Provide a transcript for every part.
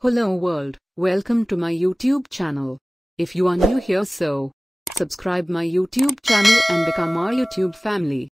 Hello world, welcome to my YouTube channel. If you are new here, so subscribe my YouTube channel and become our YouTube family.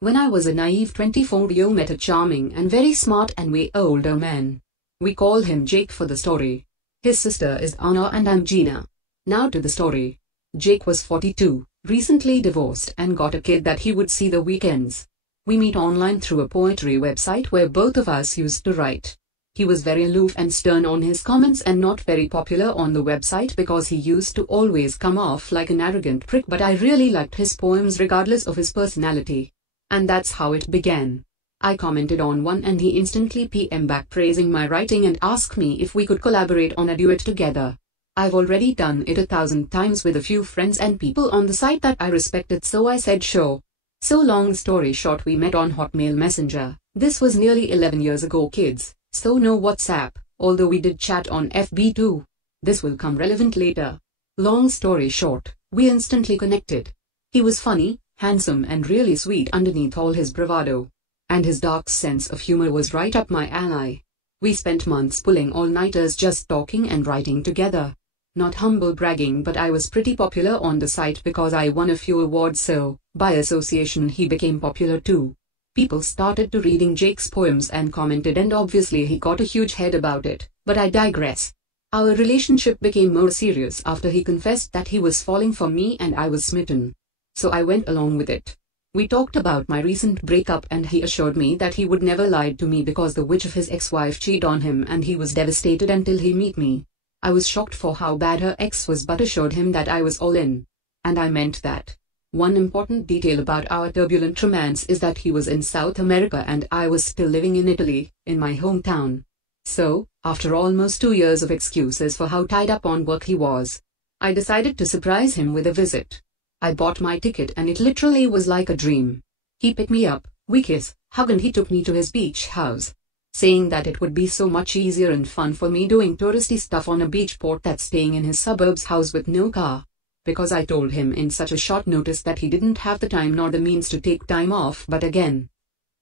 When I was a naive 24-year-old, met a charming and very smart and way older man. We call him Jake for the story. His sister is Anna and I'm Gina. Now to the story. Jake was 42, recently divorced and got a kid that he would see the weekends. We meet online through a poetry website where both of us used to write. He was very aloof and stern on his comments and not very popular on the website because he used to always come off like an arrogant prick, but I really liked his poems regardless of his personality. And that's how it began. I commented on one and he instantly PM back praising my writing and asked me if we could collaborate on a duet together. I've already done it 1,000 times with a few friends and people on the site that I respected, so I said sure. So long story short, we met on Hotmail Messenger. This was nearly 11 years ago, kids. So no WhatsApp, although we did chat on FB too. This will come relevant later. Long story short, we instantly connected. He was funny, handsome and really sweet underneath all his bravado. And his dark sense of humor was right up my alley. We spent months pulling all-nighters just talking and writing together. Not humble bragging, but I was pretty popular on the site because I won a few awards, so by association he became popular too. People started to reading Jake's poems and commented, and obviously he got a huge head about it, but I digress. Our relationship became more serious after he confessed that he was falling for me and I was smitten. So I went along with it. We talked about my recent breakup and he assured me that he would never lie to me because the witch of his ex-wife cheated on him and he was devastated until he met me. I was shocked for how bad her ex was but assured him that I was all in. And I meant that. One important detail about our turbulent romance is that he was in South America and I was still living in Italy, in my hometown. So, after almost 2 years of excuses for how tied up on work he was, I decided to surprise him with a visit. I bought my ticket and it literally was like a dream. He picked me up, we kissed, hugged, and he took me to his beach house, saying that it would be so much easier and fun for me doing touristy stuff on a beach port than staying in his suburbs house with no car. Because I told him in such a short notice that he didn't have the time nor the means to take time off, but again,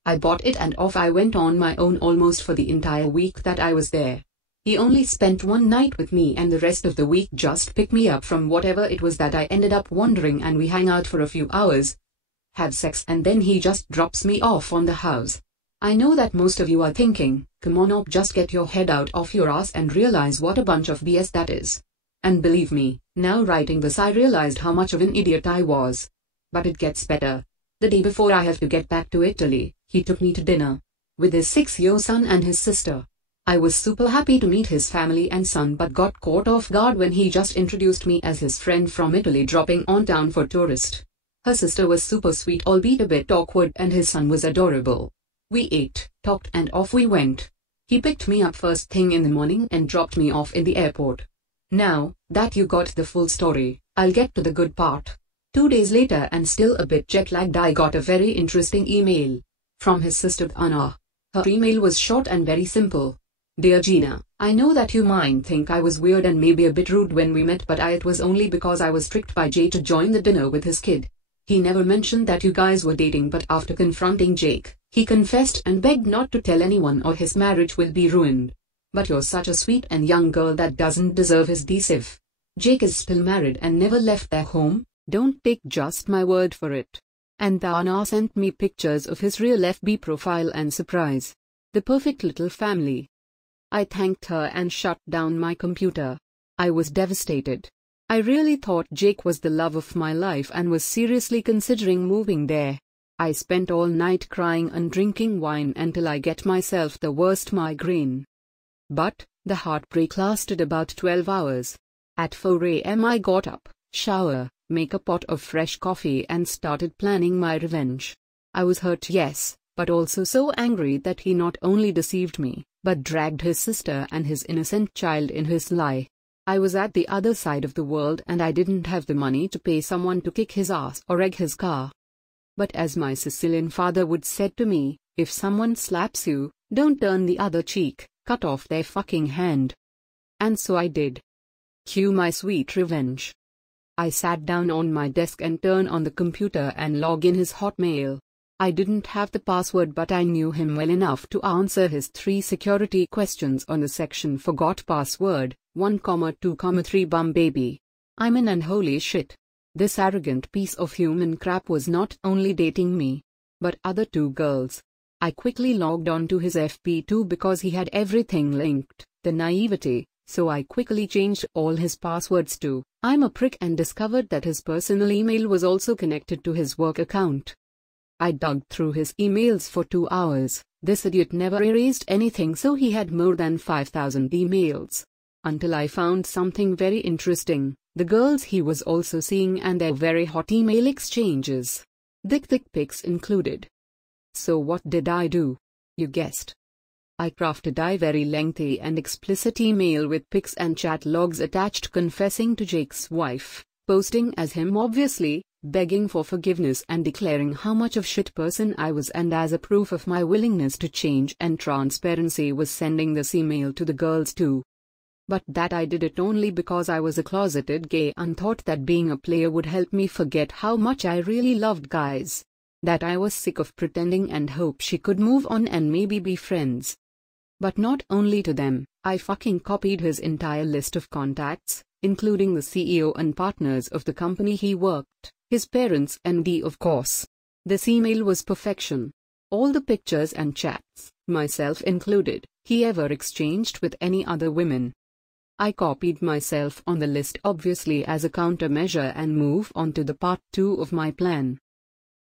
I bought it and off I went on my own almost for the entire week that I was there. He only spent one night with me and the rest of the week just picked me up from whatever it was that I ended up wandering, and we hang out for a few hours, have sex, and then he just drops me off on the house. I know that most of you are thinking, come on up, just get your head out of your ass and realize what a bunch of BS that is. And believe me, now writing this I realized how much of an idiot I was. But it gets better. The day before I have to get back to Italy, he took me to dinner with his 6-year-old son and his sister. I was super happy to meet his family and son, but got caught off guard when he just introduced me as his friend from Italy dropping on town for tourist. Her sister was super sweet, albeit a bit awkward, and his son was adorable. We ate, talked, and off we went. He picked me up first thing in the morning and dropped me off in the airport. Now that you got the full story, I'll get to the good part. 2 days later, and still a bit jet-lagged, I got a very interesting email from his sister Anna. Her email was short and very simple. Dear Gina, I know that you might think I was weird and maybe a bit rude when we met, but it was only because I was tricked by Jay to join the dinner with his kid. He never mentioned that you guys were dating, but after confronting Jake, he confessed and begged not to tell anyone or his marriage will be ruined. But you're such a sweet and young girl that doesn't deserve his deceive. Jake is still married and never left their home. Don't take just my word for it. And Anna sent me pictures of his real FB profile and surprise. The perfect little family. I thanked her and shut down my computer. I was devastated. I really thought Jake was the love of my life and was seriously considering moving there. I spent all night crying and drinking wine until I get myself the worst migraine. But the heartbreak lasted about 12 hours. At 4 a.m. I got up, shower, make a pot of fresh coffee and started planning my revenge. I was hurt, yes, but also so angry that he not only deceived me, but dragged his sister and his innocent child in his lie. I was at the other side of the world and I didn't have the money to pay someone to kick his ass or egg his car. But as my Sicilian father would said to me, if someone slaps you, don't turn the other cheek. Cut off their fucking hand. And so I did. Cue my sweet revenge. I sat down on my desk and turned on the computer and logged in his Hotmail. I didn't have the password, but I knew him well enough to answer his 3 security questions on the section forgot password, 1, 2, 3 bum baby. I'm in, and holy shit. This arrogant piece of human crap was not only dating me, but other 2 girls. I quickly logged on to his FB too because he had everything linked, the naivety, so I quickly changed all his passwords too. I'm a prick, and discovered that his personal email was also connected to his work account. I dug through his emails for 2 hours. This idiot never erased anything, so he had more than 5,000 emails. Until I found something very interesting, the girls he was also seeing and their very hot email exchanges. Dick pics included. So what did I do? You guessed. I crafted a very lengthy and explicit email with pics and chat logs attached, confessing to Jake's wife, posting as him obviously, begging for forgiveness and declaring how much of shit person I was, and as a proof of my willingness to change and transparency was sending this email to the girls too. But that I did it only because I was a closeted gay and thought that being a player would help me forget how much I really loved guys. That I was sick of pretending and hope she could move on and maybe be friends. But not only to them, I fucking copied his entire list of contacts, including the CEO and partners of the company he worked, his parents and of course. This email was perfection. All the pictures and chats, myself included, he ever exchanged with any other women. I copied myself on the list obviously as a countermeasure and move on to the part 2 of my plan.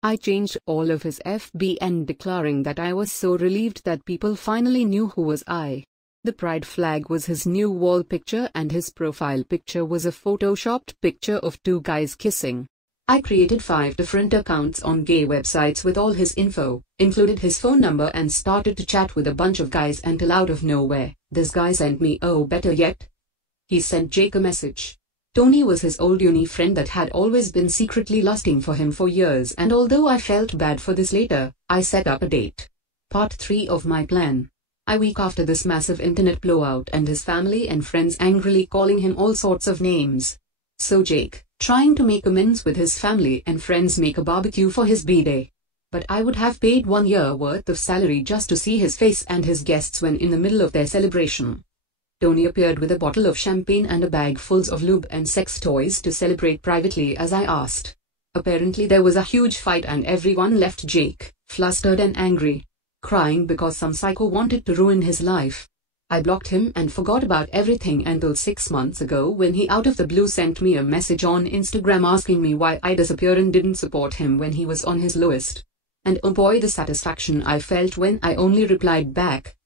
I changed all of his FB and declaring that I was so relieved that people finally knew who was I. The pride flag was his new wall picture and his profile picture was a photoshopped picture of 2 guys kissing. I created 5 different accounts on gay websites with all his info, included his phone number, and started to chat with a bunch of guys until out of nowhere, this guy sent me, oh better yet, he sent Jake a message. Tony was his old uni friend that had always been secretly lusting for him for years, and although I felt bad for this later, I set up a date. Part 3 of my plan. A week after this massive internet blowout and his family and friends angrily calling him all sorts of names. So Jake, trying to make amends with his family and friends, make a barbecue for his b-day. But I would have paid 1 year worth of salary just to see his face and his guests when in the middle of their celebration. Tony appeared with a bottle of champagne and a bag full of lube and sex toys to celebrate privately as I asked. Apparently there was a huge fight and everyone left Jake, flustered and angry, crying because some psycho wanted to ruin his life. I blocked him and forgot about everything until 6 months ago when he out of the blue sent me a message on Instagram asking me why I disappeared and didn't support him when he was on his lowest. And oh boy, the satisfaction I felt when I only replied back,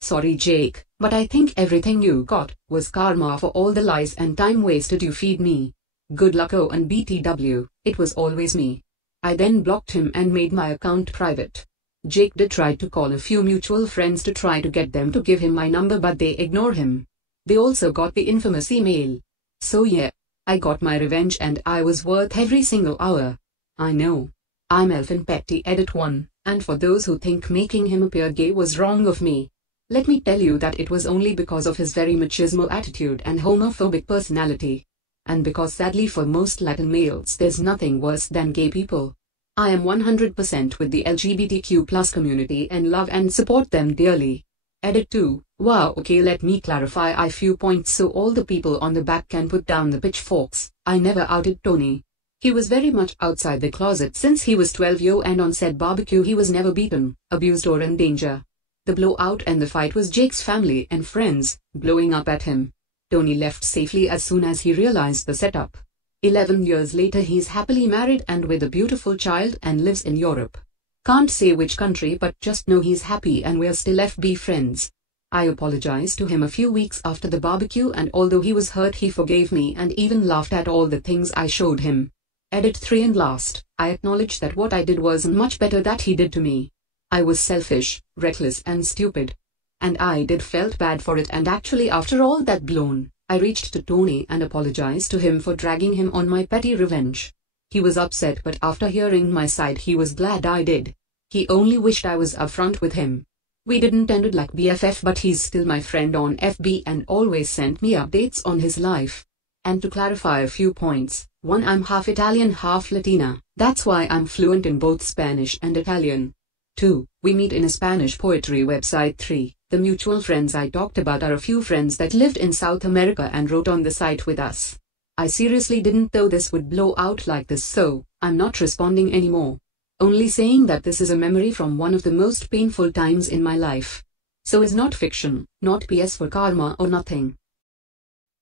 sorry Jake, but I think everything you got was karma for all the lies and time wasted you feed me. Good luck. Oh, and BTW, it was always me. I then blocked him and made my account private. Jake did try to call a few mutual friends to try to get them to give him my number, but they ignored him. They also got the infamous email. So yeah, I got my revenge and I was worth every single hour. I know. I'm Elfin Petty Edit 1, and for those who think making him appear gay was wrong of me, let me tell you that it was only because of his very machismo attitude and homophobic personality. And because sadly for most Latin males there's nothing worse than gay people. I am 100% with the LGBTQ+ community and love and support them dearly. Edit 2. Wow, okay, let me clarify a few points so all the people on the back can put down the pitchforks. I never outed Tony. He was very much outside the closet since he was 12 and on said barbecue he was never beaten, abused or in danger. The blowout and the fight was Jake's family and friends blowing up at him. Tony left safely as soon as he realized the setup. 11 years later he's happily married and with a beautiful child and lives in Europe. Can't say which country, but just know he's happy and we're still FB friends. I apologized to him a few weeks after the barbecue, and although he was hurt he forgave me and even laughed at all the things I showed him. Edit 3. And last, I acknowledge that what I did wasn't much better that he did to me. I was selfish, reckless and stupid. And I did felt bad for it, and actually after all that blown, I reached to Tony and apologized to him for dragging him on my petty revenge. He was upset, but after hearing my side he was glad I did. He only wished I was upfront with him. We didn't end it like BFF, but he's still my friend on FB and always sent me updates on his life. And to clarify a few points, 1. I'm half Italian, half Latina. That's why I'm fluent in both Spanish and Italian. 2. We meet in a Spanish poetry website. 3. The mutual friends I talked about are a few friends that lived in South America and wrote on the site with us. I seriously didn't know this would blow out like this, so I'm not responding anymore. Only saying that this is a memory from one of the most painful times in my life. So it's not fiction, not PS for karma or nothing.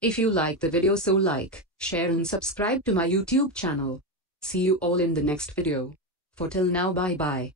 If you like the video, so like, share and subscribe to my YouTube channel. See you all in the next video. For till now, bye bye.